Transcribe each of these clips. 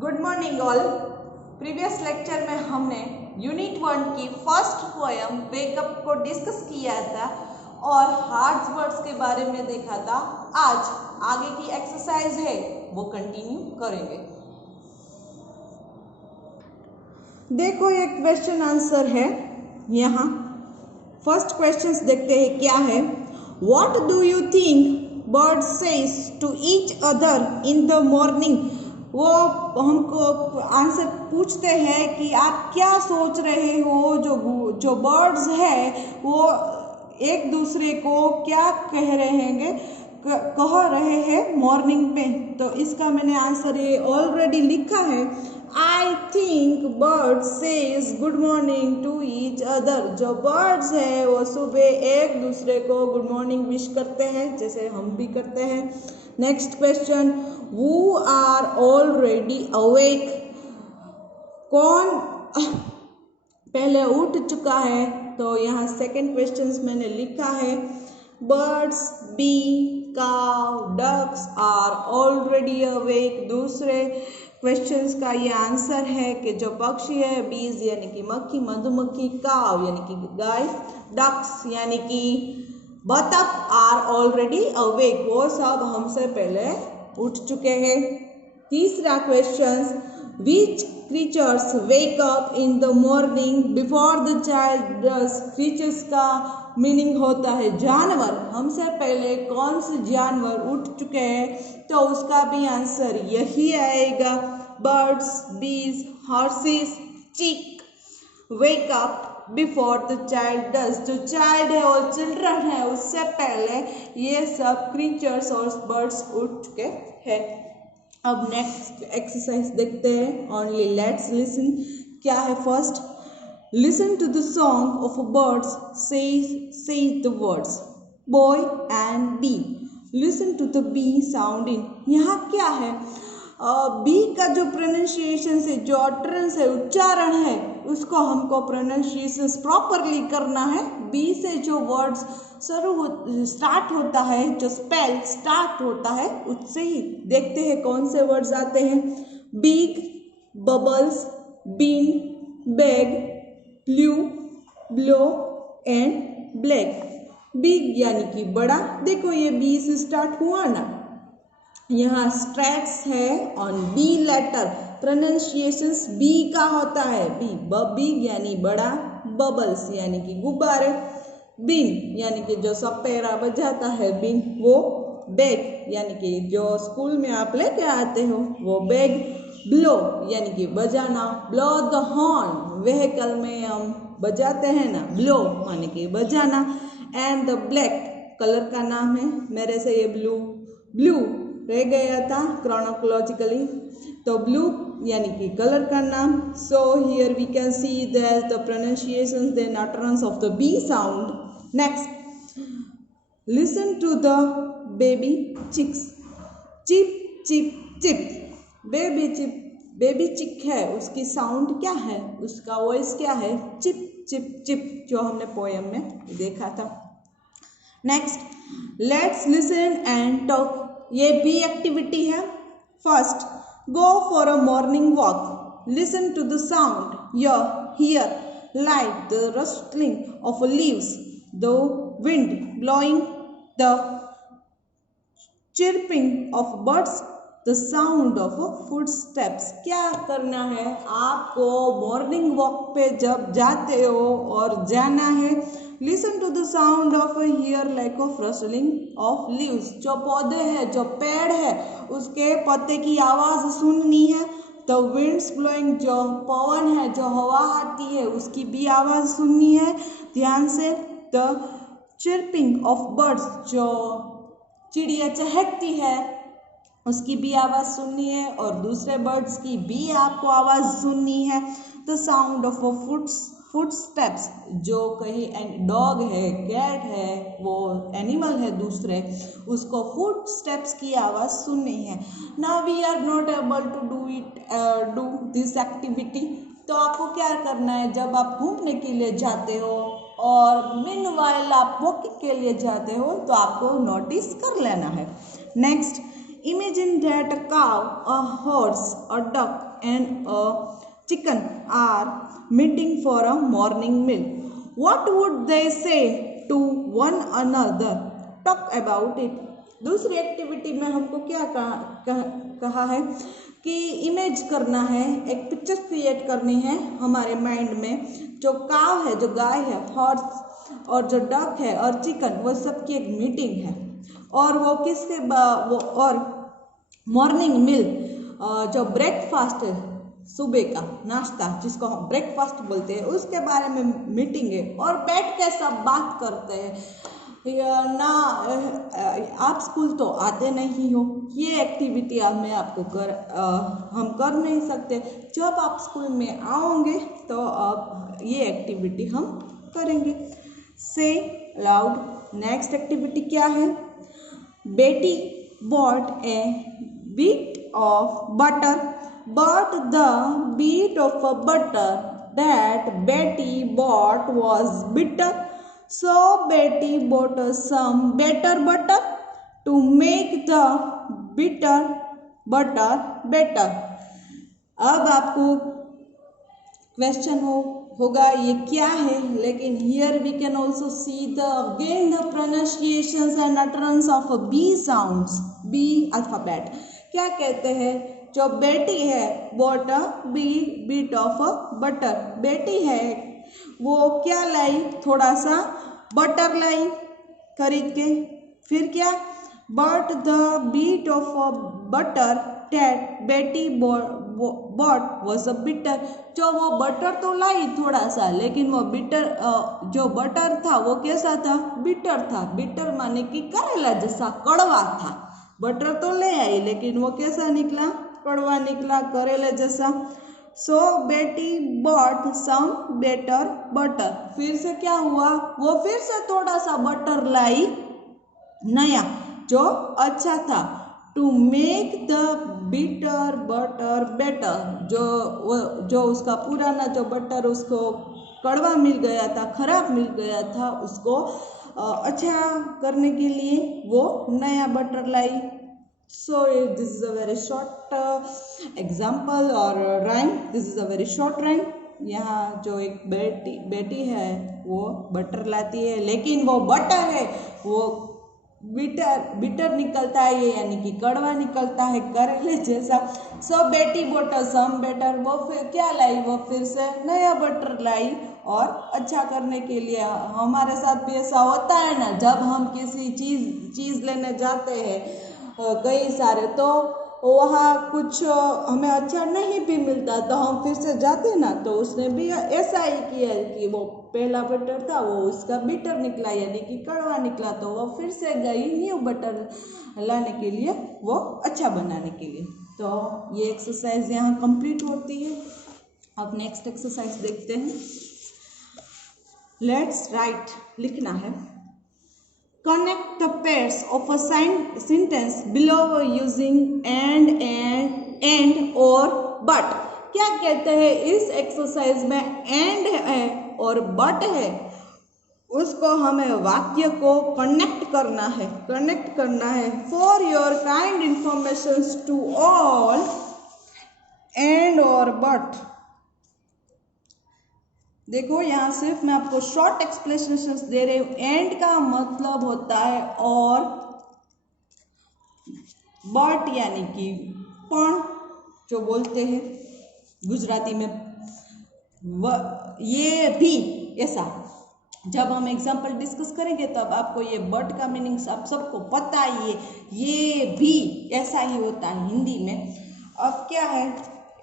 Good morning all. Previous lecture में हमने unit 1 की फर्स्ट पोएम वेकअप को डिस्कस किया था और हार्ड वर्ड्स के बारे में देखा था। आज आगे की एक्सरसाइज है वो कंटिन्यू करेंगे। देखो ये क्वेश्चन आंसर है। यहाँ फर्स्ट क्वेश्चन देखते हैं क्या है। What do you think bird says to each other in the morning. वो हमको आंसर पूछते हैं कि आप क्या सोच रहे हो, जो बर्ड्स है वो एक दूसरे को क्या कह रहे हैं मॉर्निंग में। तो इसका मैंने आंसर ये ऑलरेडी लिखा है। I think birds says good morning to each other. जो बर्ड्स है वो सुबह एक दूसरे को गुड मॉर्निंग विश करते हैं जैसे हम भी करते हैं। Next question, who are already awake। कौन पहले उठ चुका है। तो यहाँ सेकंड क्वेश्चन मैंने लिखा है birds, bee, cow, ducks are already awake. दूसरे क्वेश्चंस का ये आंसर है कि जो पक्षी है बीज यानी कि मक्खी, मधुमक्खी, काव यानी कि गाय, डक्स यानी कि बतख आर ऑलरेडी अवेक। वो सब हमसे पहले उठ चुके हैं। तीसरा question, which creatures wake up in the morning before the child does. Creatures का मीनिंग होता है जानवर। हमसे पहले कौन से जानवर उठ चुके हैं तो उसका भी आंसर यही आएगा। बर्ड्स, बीज, हॉर्सेस, चिक wake up before the child does. जो चाइल्ड है और चिल्ड्रन है उससे पहले ये सब क्रीचर्स और बर्ड्स उठ चुके हैं। अब नेक्स्ट एक्सरसाइज देखते हैं। Only let's listen. क्या है first, listen to the song of birds, say the words boy and bee. Listen to the B sound in. यहाँ क्या है, बी का जो प्रोनाउंसिएशन से जो अटरेंस है, उच्चारण है, उसको हमको प्रोनाउंसिएशन प्रॉपरली करना है। बी से जो वर्ड्स स्टार्ट होता है, जो स्पेल स्टार्ट होता है उससे ही देखते हैं कौन से वर्ड्स आते हैं। Big, bubbles, bean, bag, blue, blow and black. Big यानी कि बड़ा। देखो ये बी से स्टार्ट हुआ ना। यहाँ स्ट्रेस है on B letter. Pronunciations B का होता है। बिग यानी बड़ा, बबल्स यानी कि गुब्बारे, बिन यानी कि जो सपेरा बजाता है बिन वो, बैग यानी कि जो स्कूल में आप लेके आते हो वो बैग, ब्लो यानी कि बजाना, ब्लो द हॉर्न व्हीकल में हम बजाते हैं ना, ब्लो यानी कि बजाना। एंड द ब्लैक कलर का नाम है। मेरे से ये ब्लू रह गया था क्रोनोलॉजिकली, तो ब्लू यानी कि कलर का नाम। So here we can see that the pronunciation then utterance of the B sound. Next, listen to the baby chicks. Chip chip chip. Baby चिक है, उसकी साउंड क्या है, उसका वॉइस क्या है, चिप चिप चिप, जो हमने पोएम में देखा था। Next, let's listen and talk. ये भी एक्टिविटी है। First, go for a morning walk. Listen to the sound you hear like the rustling of leaves, the wind blowing, the chirping of birds, the sound of footsteps. क्या करना है आपको morning walk पे जब जाते हो और जाना है, listen to the sound of hear like of rustling of leaves. जो पौधे हैं, जो पेड़ है, उसके पत्ते की आवाज़ सुननी है। द विंड्स ब्लोइंग, जो पवन है, जो हवा आती है, उसकी भी आवाज़ सुननी है ध्यान से। द चिर्पिंग ऑफ बर्ड्स, जो चिड़िया चहकती है उसकी भी आवाज़ सुननी है और दूसरे बर्ड्स की भी आपको आवाज़ सुननी है। द साउंड ऑफ फुटस्टेप्स, जो कहीं डॉग है, कैट है, वो एनिमल है दूसरे, उसको फुटस्टेप्स की आवाज़ सुननी है। Now we are not able to do this activity. तो आपको क्या करना है, जब आप घूमने के लिए जाते हो और मीनवाइल आप वॉकिंग के लिए जाते हो तो आपको नोटिस कर लेना है। Next, Imagine that a cow, a horse, a duck, and a chicken are meeting for a morning meal. What would they say to one another? Talk about it. दूसरी एक्टिविटी में हमको क्या कहा है कि इमेज करना है, एक पिक्चर क्रिएट करनी है हमारे माइंड में। जो काव है, जो गाय है, हॉर्स और जो डक है और चिकन, वो सबकी एक मीटिंग है और वो किसके वो और मॉर्निंग मील जो ब्रेकफास्ट है, सुबह का नाश्ता जिसको हम ब्रेकफास्ट बोलते हैं, उसके बारे में मीटिंग है और बैठ के सब बात करते हैं। ना आप स्कूल तो आते नहीं हो, ये एक्टिविटी मैं आपको हम कर नहीं सकते। जब आप स्कूल में आओगे तो आप ये एक्टिविटी हम करेंगे। से लाउड। नेक्स्ट एक्टिविटी क्या है? Betty bought a bit of butter, but the beat of a butter that Betty bought was bitter, so Betty bought some better butter to make the bitter butter better। अब आपको question होगा ये क्या है, लेकिन here we can also see again the pronunciations and utterance of B sounds, B alphabet। क्या कहते हैं? जो बेटी है bought a bit of a butter, बेटी है वो क्या लाई? थोड़ा सा बटर लाई खरीद के। फिर क्या? But the beat of a butter that Betty bought was a bitter, जो वो बटर तो लाई थोड़ा सा, लेकिन वो बिटर जो बटर था वो कैसा था? बिटर था। बिटर माने कि करेला जैसा, कड़वा था। बटर तो ले आई लेकिन वो कैसा निकला? कड़वा निकला, करेले जैसा। सो बेटी बॉट सम बेटर बटर, फिर से क्या हुआ? वो फिर से थोड़ा सा बटर लाई नया जो अच्छा था। To make the bitter butter better, जो उसका पुराना जो बटर उसको कड़वा मिल गया था, खराब मिल गया था, उसको अच्छा करने के लिए वो नया butter lie. So this is a very short example or rhyme. This is a very short rhyme। यहाँ जो एक बेटी है वो बटर लाती है, लेकिन वो बटर है वो बिटर निकलता है, ये यानी कि कड़वा निकलता है, करेले जैसा। सो बेटी बटर सम बेटर, वो फिर क्या लाई? वो फिर से नया बटर लाई और अच्छा करने के लिए। हमारे साथ भी ऐसा होता है ना, जब हम किसी चीज़ लेने जाते हैं कई सारे, तो वहाँ कुछ हमें अच्छा नहीं भी मिलता तो हम फिर से जाते ना, तो उसने भी ऐसा ही किया कि वो पहला बटर था वो उसका बिटर निकला यानी कि कड़वा निकला, तो वो फिर से गई न्यू बटर लाने के लिए, वो अच्छा बनाने के लिए। तो ये एक्सरसाइज यहाँ कंप्लीट होती है। अब नेक्स्ट एक्सरसाइज देखते हैं। लेट्स राइट, लिखना है। Connect the pairs of a sentence below using and or but। क्या कहते हैं इस एक्सरसाइज में? एंड है और बट है, उसको हमें वाक्य को कनेक्ट करना है। For your kind information to all, and और बट। देखो यहाँ सिर्फ मैं आपको शॉर्ट एक्सप्लेनेशंस दे रही हूँ। एंड का मतलब होता है और, बट यानी कि पण जो बोलते हैं गुजराती में, ये भी ऐसा। जब हम एग्जाम्पल डिस्कस करेंगे तब आपको ये बट का मीनिंग्स आप सबको पता ही है, ये भी ऐसा ही होता है हिंदी में। अब क्या है?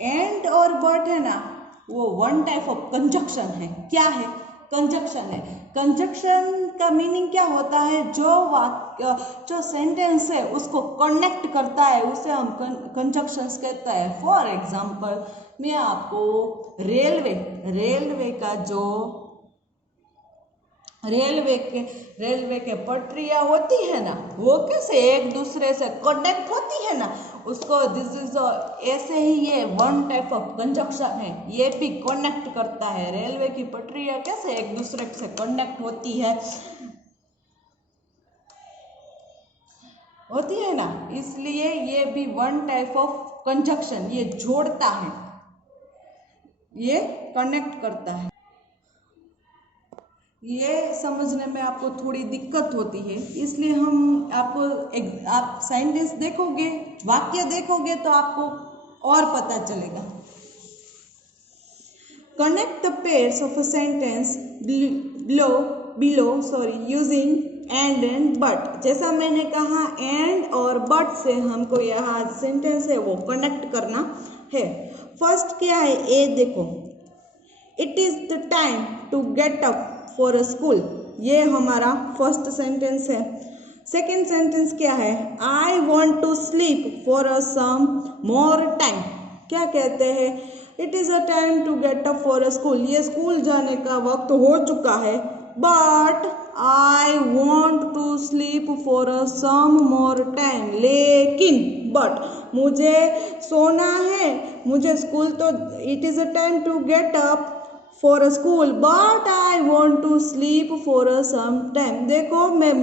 एंड और बट है ना, वो वन टाइप ऑफ कंजक्शन है। क्या है? कंजक्शन है। कंजक्शन का मीनिंग क्या होता है? जो सेंटेंस है उसको कनेक्ट करता है, उसे हम कंजक्शंस कहते हैं। फॉर एग्जांपल मैं आपको रेलवे का जो रेलवे के पटरियाँ होती है ना, वो कैसे एक दूसरे से कनेक्ट होती है ना, उसको दिस इज ऐसे ही ये वन टाइप ऑफ कंजक्शन है, ये भी कनेक्ट करता है। रेलवे की पटरियाँ कैसे एक दूसरे से कनेक्ट होती है। होती है ना, इसलिए ये भी वन टाइप ऑफ कंजक्शन, ये जोड़ता है, ये कनेक्ट करता है। ये समझने में आपको थोड़ी दिक्कत होती है, इसलिए हम आप सेंटेंस देखोगे, वाक्य देखोगे तो आपको और पता चलेगा। Connect the pairs of a sentence below using and but. जैसा मैंने कहा, एंड और बट से हमको यहाँ सेंटेंस है वो कनेक्ट करना है। फर्स्ट क्या है, ए देखो, it is the time to get up for a school, ये हमारा फर्स्ट सेंटेंस है। सेकेंड सेंटेंस क्या है, I want to sleep for a some more time. क्या कहते हैं, it is a time to get up for a school, ये school जाने का वक्त हो चुका है, but I want to sleep for a some more time, लेकिन बट मुझे सोना है, मुझे स्कूल तो, it is a time to get up for a school but I want to sleep for a some time. देखो मैं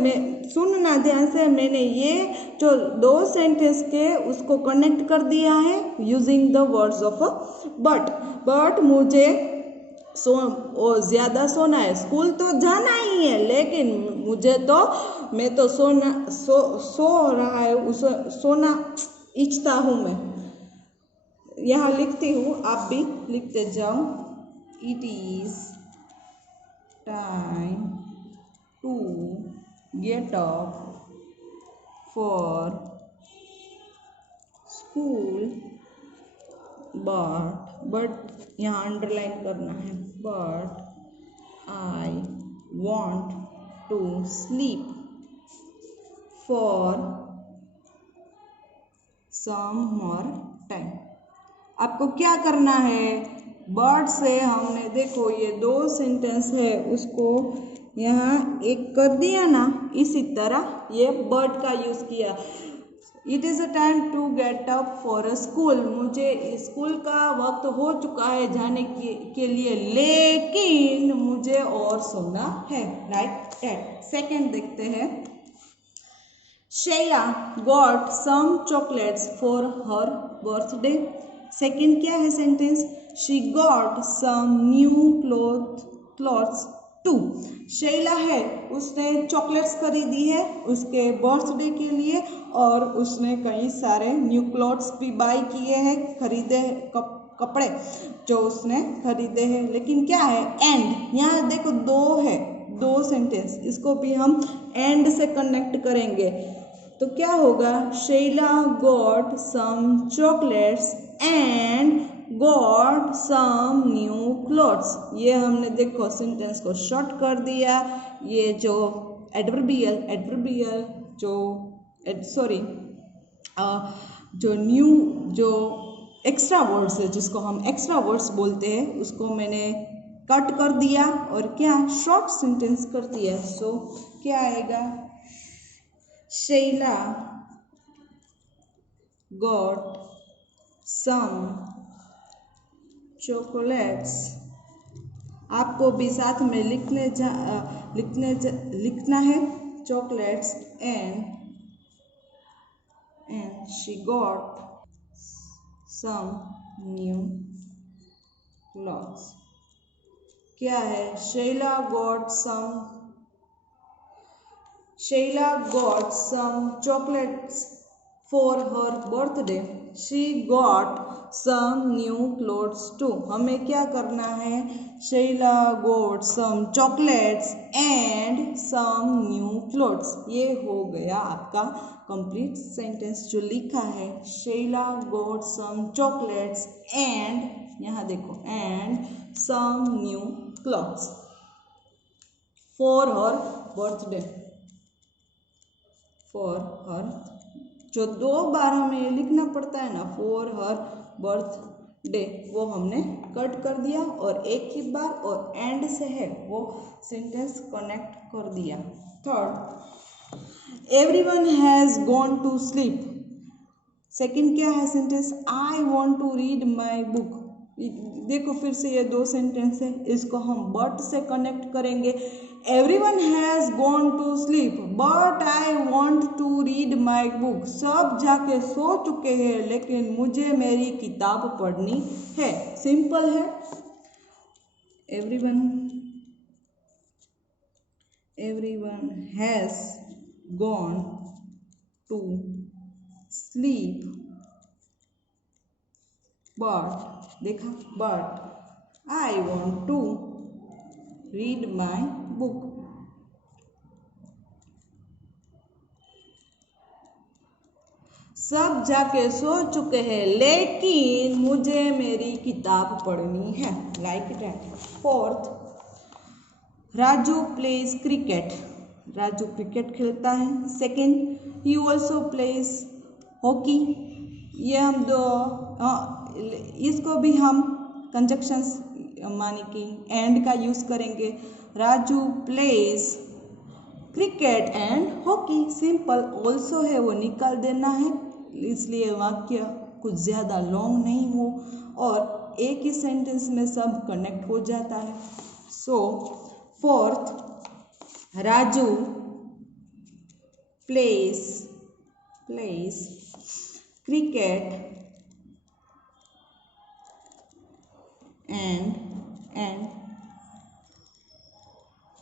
सुनना ध्यान से, मैंने ये जो दो सेंटेंस के उसको कनेक्ट कर दिया है using the words of but मुझे ज़्यादा सोना है, स्कूल तो जाना ही है, लेकिन मुझे तो, मैं तो सो रहा है, उस सोना इच्छता हूँ मैं। यहाँ लिखती हूँ, आप भी लिखते जाओ। It is time to get up for school, but यहाँ अंडरलाइन करना है, but I want to sleep for some more time। आपको क्या करना है, बर्ड से हमने देखो ये दो सेंटेंस है उसको यहाँ एक कर दिया ना, इसी तरह ये बर्ड का यूज किया। It is a time to get up for a school, मुझे स्कूल का वक्त हो चुका है जाने के लिए, लेकिन मुझे और सोना है, लाइक दैट। सेकेंड देखते हैं, Sheila got some chocolates for her birthday. Second क्या है sentence, she got some new clothes too. Sheila है, उसने चॉकलेट्स खरीदी है उसके बर्थडे के लिए, और उसने कई सारे न्यू क्लॉथ्स भी बाई किए हैं, खरीदे कपड़े जो उसने खरीदे हैं। लेकिन क्या है, एंड, यहाँ देखो दो है, दो सेंटेंस, इसको भी हम एंड से कनेक्ट करेंगे तो क्या होगा, Sheila got some chocolates and got some new clothes. ये हमने देखो सेंटेंस को शॉर्ट कर दिया। ये जो एडवर्बियल जो एक्स्ट्रा वर्ड्स है, जिसको हम एक्स्ट्रा वर्ड्स बोलते हैं, उसको मैंने कट कर दिया और क्या शॉर्ट सेंटेंस कर दिया। सो क्या आएगा, शैला got some chocolates। आपको भी साथ में लिखना है chocolates and she got some new clothes। क्या है, Shaila got some chocolates for her birthday, she got some new clothes too। हमें क्या करना है, Shaila got some chocolates and some new clothes। ये हो गया आपका कंप्लीट सेंटेंस जो लिखा है, Shaila got some chocolates and, यहाँ देखो, and some new clothes for her birthday। For her, जो दो बार हमें लिखना पड़ता है ना, फॉर हर बर्थडे, वो हमने कट कर दिया और एक ही बार और एंड से है वो सेंटेंस कनेक्ट कर दिया। Third, everyone has gone to sleep. Second क्या है sentence, I want to read my book. देखो फिर से ये दो सेंटेंस है, इसको हम बट से कनेक्ट करेंगे। Everyone has gone to sleep but I want to read my book. सब जाके सो चुके हैं लेकिन मुझे मेरी किताब पढ़नी है। सिंपल है। Everyone has gone to sleep but, देखा, but I want to read my book. सब जाके सो चुके हैं लेकिन मुझे मेरी किताब पढ़नी है। Like that. Fourth, Raju plays cricket. Raju cricket खेलता है। Second, he also plays hockey. ये हम दो इसको भी हम कंजक्शंस माने कि एंड का यूज करेंगे। Raju plays cricket and hockey. Simple. Also है वो निकाल देना है, इसलिए वाक्य कुछ ज़्यादा लॉन्ग नहीं हो और एक ही सेंटेंस में सब कनेक्ट हो जाता है। So fourth, Raju plays cricket and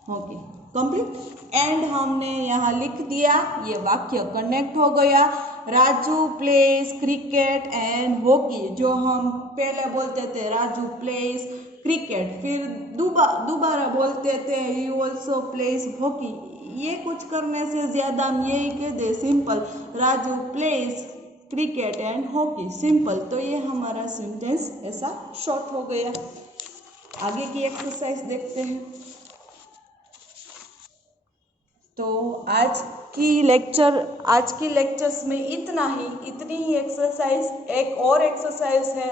hockey. Complete. And हमने यहाँ लिख दिया, ये वाक्य कनेक्ट हो गया। Raju plays cricket and hockey. जो हम पहले बोलते थे राजू प्लेज क्रिकेट, फिर दोबारा बोलते थे ही ऑल्सो प्लेज हॉकी। ये कुछ करने से ज़्यादा हम यही कह दे simple, Raju plays cricket and hockey. Simple. तो ये हमारा सेंटेंस ऐसा शॉर्ट हो गया। आगे की एक्सरसाइज देखते हैं। तो आज की लेक्चर्स में इतनी ही एक्सरसाइज। एक और एक्सरसाइज है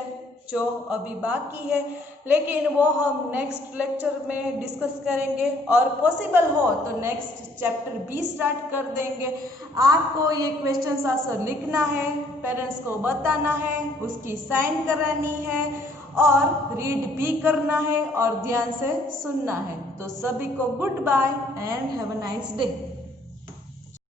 जो अभी बाकी है, लेकिन वो हम नेक्स्ट लेक्चर में डिस्कस करेंगे और पॉसिबल हो तो नेक्स्ट चैप्टर भी स्टार्ट कर देंगे। आपको ये क्वेश्चन आंसर लिखना है, पेरेंट्स को बताना है, उसकी साइन करानी है और रीड भी करना है और ध्यान से सुनना है। तो सभी को goodbye and have a nice day.